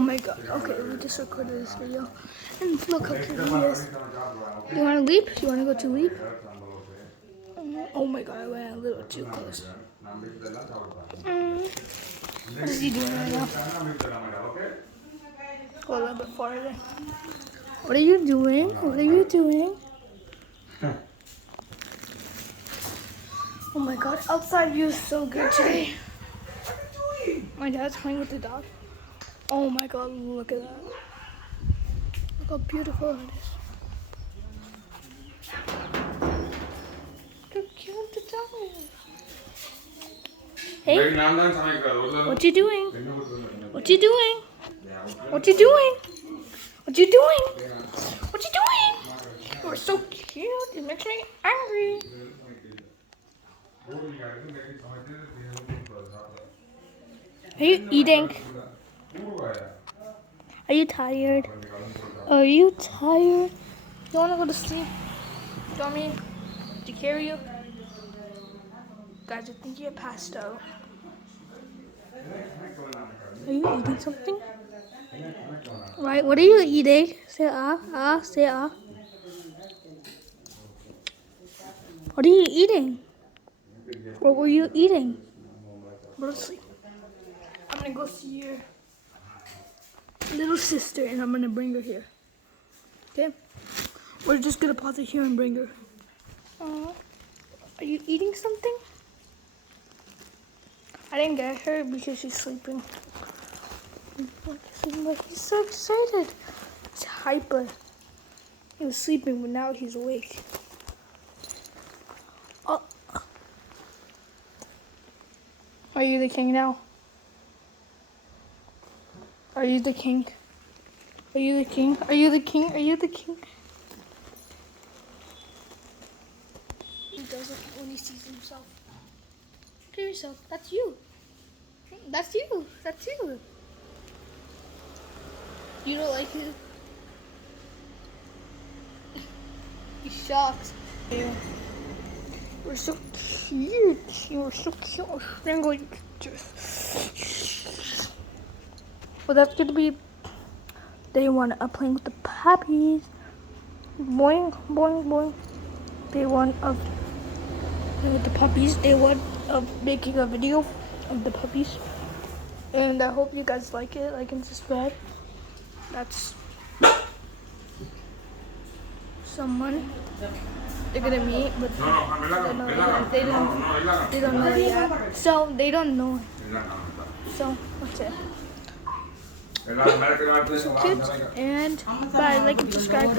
my god. Okay, we just recorded this video. And look how cute he is. Do you want to leap? Do you want to go to leap? Oh my god, I went a little too close. What is he doing right now? Go a little bit farther. What are you doing? What are you doing? Oh my god, outside view is so good today. My dad's playing with the dog. Oh my god, look at that. Look how beautiful it is. Look how cute the dog is. Hey, what you doing? What you doing? What you doing? What you doing? What you doing? You're so cute. It makes me angry. Are you eating? Are you tired? Are you tired? You want to go to sleep? Do you want me to carry you? Guys, I think you're passed out. Are you eating something? Right, what are you eating? Say say ah. What are you eating? What were you eating? Go to sleep. I'm gonna go see your little sister and I'm gonna bring her here. Okay? We're just gonna pause it here and bring her. Aww. Are you eating something? I didn't get her because she's sleeping. But he's so excited. He's hyper. He was sleeping, but now he's awake. Oh. Are you the king now? Are you the king? Are you the king? Are you the king? Are you the king? He does it when he sees himself. Look at yourself. That's you. That's you. That's you. You don't like it? He's shocked. Yeah. You're so cute. You're so cute. I'm going to well, that's going to be day one of playing with the puppies. Boing, boing, boing. Day one of playing with the puppies. Day one of making a video of the puppies. And I hope you guys like it. Like and subscribe. That's someone they're gonna meet, but they don't know yet. So they don't know. So that's it. So cute, and bye. Like and subscribe.